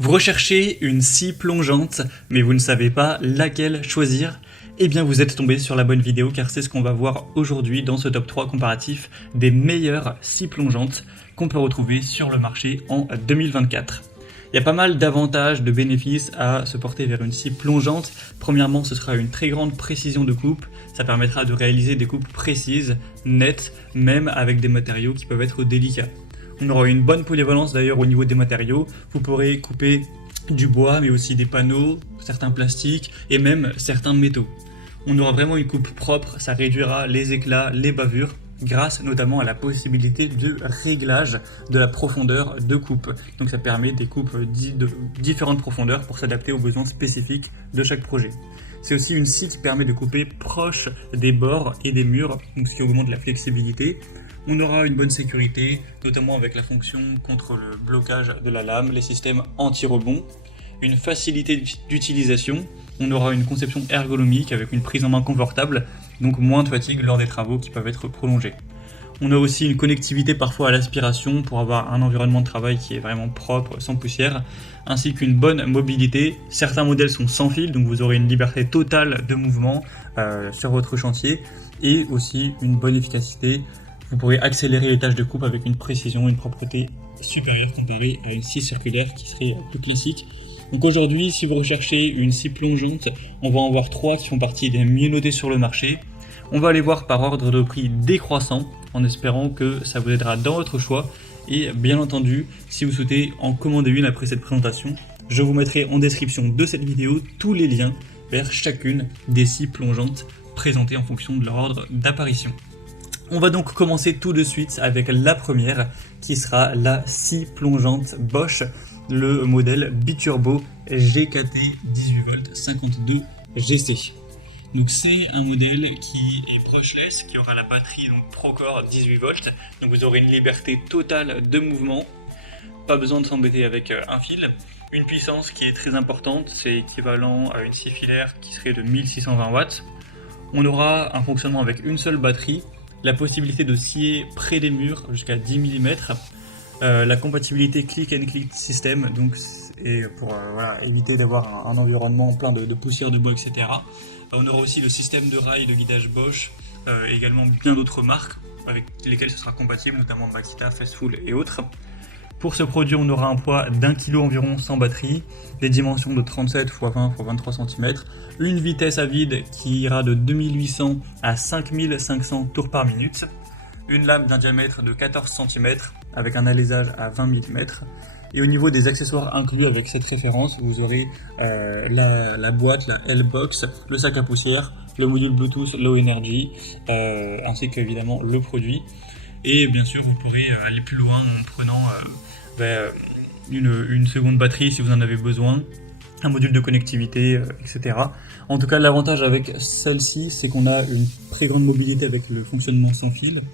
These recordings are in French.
Vous recherchez une scie plongeante, mais vous ne savez pas laquelle choisir? Eh bien vous êtes tombé sur la bonne vidéo car c'est ce qu'on va voir aujourd'hui dans ce top 3 comparatif des meilleures scies plongeantes qu'on peut retrouver sur le marché en 2024. Il y a pas mal d'avantages, de bénéfices à se porter vers une scie plongeante. Premièrement, ce sera une très grande précision de coupe, ça permettra de réaliser des coupes précises, nettes, même avec des matériaux qui peuvent être délicats. On aura une bonne polyvalence d'ailleurs au niveau des matériaux, vous pourrez couper du bois mais aussi des panneaux, certains plastiques et même certains métaux. On aura vraiment une coupe propre, ça réduira les éclats, les bavures, grâce notamment à la possibilité de réglage de la profondeur de coupe. Donc ça permet des coupes de différentes profondeurs pour s'adapter aux besoins spécifiques de chaque projet. C'est aussi une scie qui permet de couper proche des bords et des murs, donc ce qui augmente la flexibilité. On aura une bonne sécurité, notamment avec la fonction contre le blocage de la lame, les systèmes anti-rebond, une facilité d'utilisation, on aura une conception ergonomique avec une prise en main confortable, donc moins de fatigue lors des travaux qui peuvent être prolongés. On a aussi une connectivité parfois à l'aspiration pour avoir un environnement de travail qui est vraiment propre, sans poussière, ainsi qu'une bonne mobilité. Certains modèles sont sans fil, donc vous aurez une liberté totale de mouvement sur votre chantier, et aussi une bonne efficacité. Vous pourrez accélérer les tâches de coupe avec une précision, une propreté supérieure comparée à une scie circulaire qui serait plus classique. Donc aujourd'hui, si vous recherchez une scie plongeante, on va en voir 3 qui font partie des mieux notés sur le marché. On va les voir par ordre de prix décroissant, en espérant que ça vous aidera dans votre choix. Et bien entendu, si vous souhaitez en commander une après cette présentation, je vous mettrai en description de cette vidéo tous les liens vers chacune des scies plongeantes présentées en fonction de leur ordre d'apparition. On va donc commencer tout de suite avec la première qui sera la scie plongeante Bosch, le modèle Biturbo GKT 18V 52 GC. Donc c'est un modèle qui est brushless, qui aura la batterie donc Procore 18V, donc vous aurez une liberté totale de mouvement, pas besoin de s'embêter avec un fil. Une puissance qui est très importante, c'est équivalent à une scie filaire qui serait de 1620 watts. On aura un fonctionnement avec une seule batterie, la possibilité de scier près des murs jusqu'à 10 mm, la compatibilité click and click system, donc et pour éviter d'avoir un environnement plein de poussière de bois, etc. On aura aussi le système de rails de guidage Bosch, également bien d'autres marques avec lesquelles ce sera compatible, notamment Makita, Fastful et autres. Pour ce produit, on aura un poids d'1 kg environ sans batterie, des dimensions de 37 x 20 x 23 cm, une vitesse à vide qui ira de 2800 à 5500 tours par minute, une lame d'un diamètre de 14 cm avec un alésage à 20 mm. Et au niveau des accessoires inclus avec cette référence, vous aurez la boîte, la L-Box, le sac à poussière, le module Bluetooth Low Energy, ainsi qu'évidemment le produit. Et bien sûr, vous pourrez aller plus loin en prenant une seconde batterie si vous en avez besoin, un module de connectivité, etc. En tout cas, l'avantage avec celle-ci, c'est qu'on a une très grande mobilité avec le fonctionnement sans fil,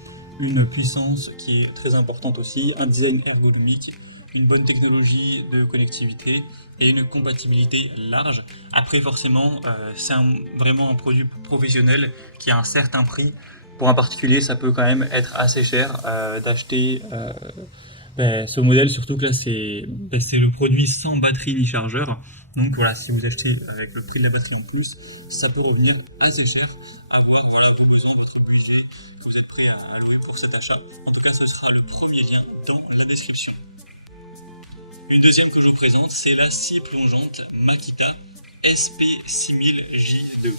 une puissance qui est très importante aussi, un design ergonomique, une bonne technologie de connectivité et une compatibilité large. Après, forcément, c'est vraiment un produit professionnel qui a un certain prix. Pour un particulier, ça peut quand même être assez cher d'acheter ce modèle, surtout que là c'est le produit sans batterie ni chargeur. Donc voilà, si vous achetez avec le prix de la batterie en plus, ça peut revenir assez cher à voir vos besoins, votre budget que vous êtes prêt à allouer pour cet achat. En tout cas, ce sera le premier lien dans la description. Une deuxième que je vous présente, c'est la scie plongeante Makita SP6000J2.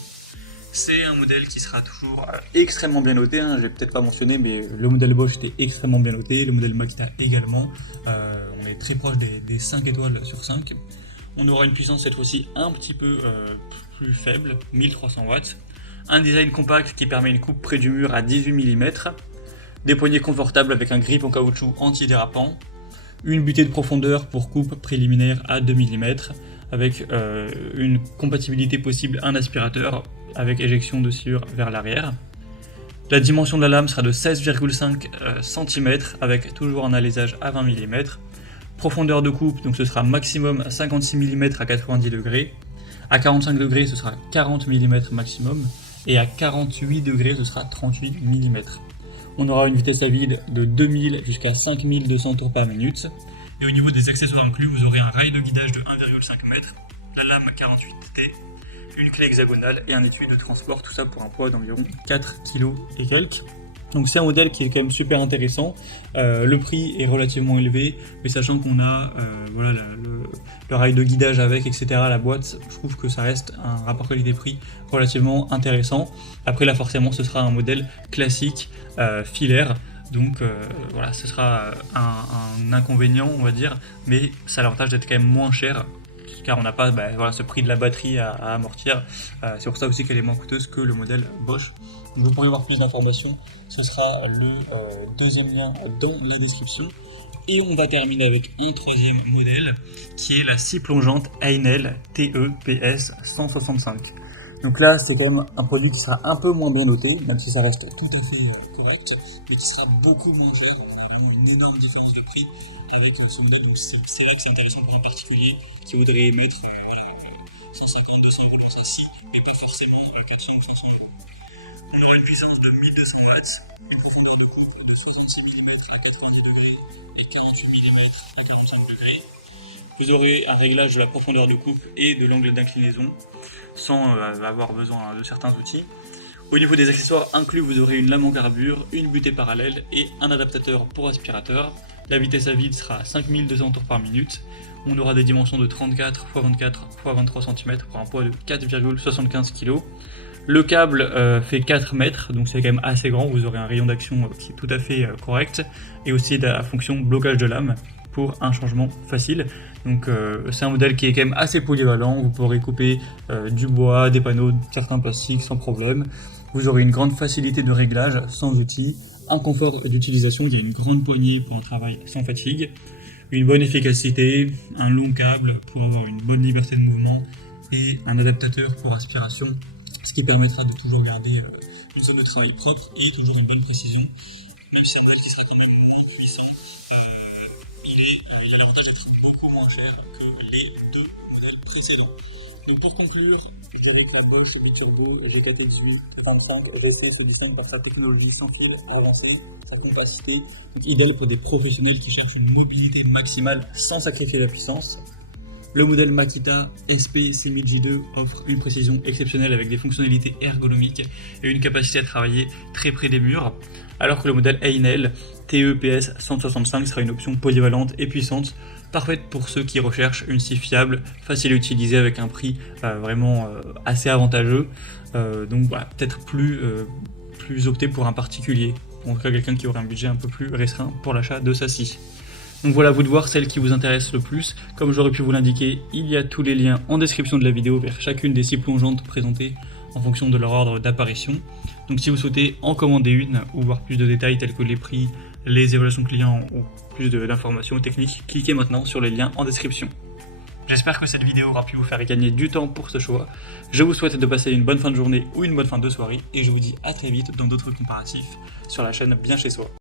C'est un modèle qui sera toujours extrêmement bien noté, je vais peut-être pas mentionner, mais le modèle Bosch était extrêmement bien noté, le modèle Makita également, on est très proche des 5 étoiles sur 5. On aura une puissance cette fois-ci un petit peu plus faible, 1300 watts, un design compact qui permet une coupe près du mur à 18 mm, des poignées confortables avec un grip en caoutchouc anti-dérapant, une butée de profondeur pour coupe préliminaire à 2 mm, avec une compatibilité possible, un aspirateur avec éjection de sciure vers l'arrière. La dimension de la lame sera de 16,5 cm avec toujours un alésage à 20 mm. Profondeur de coupe, donc ce sera maximum 56 mm à 90 degrés. À 45 degrés, ce sera 40 mm maximum. Et à 48 degrés, ce sera 38 mm. On aura une vitesse à vide de 2000 jusqu'à 5200 tours par minute. Et au niveau des accessoires inclus, vous aurez un rail de guidage de 1,5 m, la lame 48T, une clé hexagonale et un étui de transport, tout ça pour un poids d'environ 4 kg et quelques. Donc c'est un modèle qui est quand même super intéressant, le prix est relativement élevé, mais sachant qu'on a voilà, le rail de guidage avec, etc., la boîte, je trouve que ça reste un rapport qualité-prix relativement intéressant. Après là forcément ce sera un modèle classique, filaire, donc voilà, ce sera un inconvénient on va dire, mais ça a l'avantage d'être quand même moins cher, car on n'a pas voilà, ce prix de la batterie à amortir, c'est pour ça aussi qu'elle est moins coûteuse que le modèle Bosch. Donc vous pourrez voir plus d'informations, ce sera le deuxième lien dans la description. Et on va terminer avec un troisième modèle qui est la scie plongeante Einel TEPS 165. Donc là c'est quand même un produit qui sera un peu moins bien noté, même si ça reste tout à fait correct, mais qui sera beaucoup moins cher. On a vraiment une énorme différence de prix avec ce modèle, donc c'est là que c'est intéressant pour un particulier qui voudrait mettre 150-200 € dans sa scie, mais pas forcément 400 ou 500 €. On aura une puissance de 1200 watts, une profondeur de coupe de 66 mm à 90 degrés et 48 mm à 45 degrés. Vous aurez un réglage de la profondeur de coupe et de l'angle d'inclinaison, sans avoir besoin de certains outils. Au niveau des accessoires inclus, vous aurez une lame en carbure, une butée parallèle et un adaptateur pour aspirateur. La vitesse à vide sera 5200 tours par minute. On aura des dimensions de 34 x 24 x 23 cm pour un poids de 4,75 kg. Le câble fait 4 mètres, donc c'est quand même assez grand, vous aurez un rayon d'action qui est tout à fait correct, et aussi la fonction blocage de lame pour un changement facile. Donc c'est un modèle qui est quand même assez polyvalent, vous pourrez couper du bois, des panneaux, certains plastiques sans problème. Vous aurez une grande facilité de réglage sans outils, un confort d'utilisation, il y a une grande poignée pour un travail sans fatigue, une bonne efficacité, un long câble pour avoir une bonne liberté de mouvement et un adaptateur pour aspiration, ce qui permettra de toujours garder une zone de travail propre et toujours une bonne précision. Même si c'est un modèle qui sera quand même moins puissant, il a l'avantage d'être beaucoup moins cher que les deux modèles précédents. Donc pour conclure, je dirais que la Bosch Biturbo GKT1825 GC se distingue par sa technologie sans fil avancée, sa compacité, donc idéale pour des professionnels qui cherchent une mobilité maximale sans sacrifier la puissance. Le modèle Makita SP6000J2 offre une précision exceptionnelle avec des fonctionnalités ergonomiques et une capacité à travailler très près des murs, alors que le modèle Einel TEPS 165 sera une option polyvalente et puissante, parfaite pour ceux qui recherchent une scie fiable, facile à utiliser avec un prix vraiment assez avantageux, donc voilà, peut-être plus opté pour un particulier, en tout cas quelqu'un qui aurait un budget un peu plus restreint pour l'achat de sa scie. Donc voilà, à vous de voir celle qui vous intéresse le plus. Comme j'aurais pu vous l'indiquer, il y a tous les liens en description de la vidéo vers chacune des scies plongeantes présentées en fonction de leur ordre d'apparition. Donc si vous souhaitez en commander une ou voir plus de détails tels que les prix, les évaluations clients ou plus d'informations techniques, cliquez maintenant sur les liens en description. J'espère que cette vidéo aura pu vous faire gagner du temps pour ce choix. Je vous souhaite de passer une bonne fin de journée ou une bonne fin de soirée et je vous dis à très vite dans d'autres comparatifs sur la chaîne Bien Chez Soi.